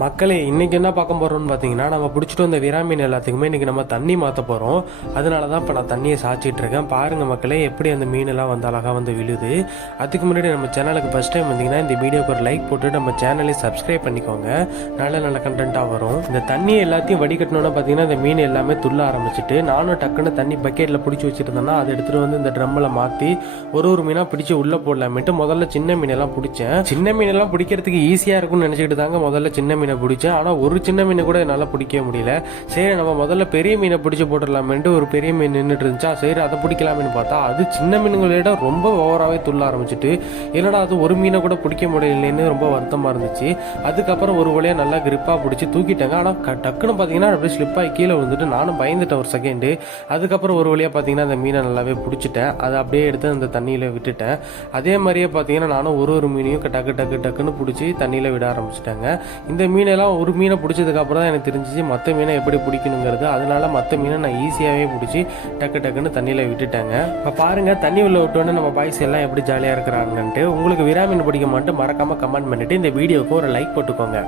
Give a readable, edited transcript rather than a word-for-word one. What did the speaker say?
மக்களே இன்னைக்கு என்ன பார்க்க போறோம்னு பார்த்தீங்கன்னா, நம்ம பிடிச்சிட்டு வந்த விரா மீன் எல்லாத்துக்குமே இன்னைக்கு நம்ம தண்ணி மாற்ற போகிறோம். அதனால தான் இப்போ நான் தண்ணியை சாய்ச்சிட்டு இருக்கேன். பாருங்க மக்களே, எப்படி அந்த மீனெல்லாம் வந்து அழகாக வந்து விழுது. அதுக்கு முன்னாடி நம்ம சேனலுக்கு ஃபர்ஸ்ட் டைம் வந்தீங்கன்னா இந்த வீடியோக்கு ஒரு லைக் போட்டு நம்ம சேனலையும் சப்ஸ்கிரைப் பண்ணிக்கோங்க. நல்ல நல்ல கண்டென்ட்டாக வரும். இந்த தண்ணி எல்லாத்தையும் வடிகட்டணும்னு பார்த்தீங்கன்னா இந்த மீன் எல்லாமே துள்ள ஆரம்பிச்சிட்டு, நானும் டக்குன்னு தண்ணி பக்கெட்டில் பிடிச்சி வச்சுருந்தேன்னா அதை எடுத்துகிட்டு வந்து இந்த ட்ரம்மில் மாற்றி ஒரு மீனாக பிடிச்சி உள்ளே போடலாமேட்டு முதல்ல சின்ன மீனெல்லாம் பிடிச்சேன். சின்ன மீனெல்லாம் பிடிக்கிறதுக்கு ஈஸியாக இருக்கும்னு நினச்சிக்கிட்டு தாங்க முதல்ல சின்ன மீனை பிடிச்சேன். ஆனால் ஒரு சின்ன மீனை கூட என்னால் பிடிக்க முடியல. சரி, நம்ம முதல்ல பெரிய மீனை பிடிச்சி போட்டுடலாமேன்ட்டு ஒரு பெரிய மீன் நின்றுட்டு இருந்துச்சா, சரி அதை பிடிக்கலாமேன்னு பார்த்தா அது சின்ன மீன்களோட ரொம்ப ஓவராகவே துள்ள ஆரம்பிச்சிட்டு, என்னடா அது ஒரு மீனை கூட பிடிக்க முடியலன்னு ரொம்ப வருத்தமாக இருந்துச்சு. அதுக்கப்புறம் ஒரு வழியாக நல்லா கிரிப்பாக பிடிச்சி தூக்கிட்டாங்க. ஆனால் டக்குன்னு பார்த்தீங்கன்னா அப்படியே ஸ்லிப்பாகி கீழே வந்துட்டு நானும் பயந்துட்டேன் ஒரு செகண்டு. அதுக்கப்புறம் ஒரு வழியாக பார்த்தீங்கன்னா அந்த மீனை நல்லாவே பிடிச்சிட்டேன். அதை அப்படியே எடுத்து அந்த தண்ணியில் விட்டுட்டேன். அதே மாதிரியே பார்த்தீங்கன்னா நானும் ஒரு மீனையும் டக்குன்னு பிடிச்சி தண்ணியில் விட ஆரம்பிச்சிட்டாங்க. இந்த மீனெல்லாம் ஒரு மீனை பிடிச்சதுக்கப்புறம் தான் எனக்கு தெரிஞ்சிச்சு மற்ற மீனை எப்படி பிடிக்கணுங்கிறது. அதனால மற்ற மீனை நான் ஈஸியாகவே பிடிச்சி டக்குன்னு தண்ணியில் விட்டுட்டாங்க. இப்போ பாருங்கள், தண்ணி உள்ள விட்டோன்னே நம்ம பாய்ஸ் எல்லாம் எப்படி ஜாலியாக இருக்கிறாங்கன்ட்டு. உங்களுக்கு விரா மீன் பிடிக்க மாட்டேன் மறக்காமல் கமெண்ட் பண்ணிவிட்டு இந்த வீடியோவுக்கு ஒரு லைக் போட்டுக்கோங்க.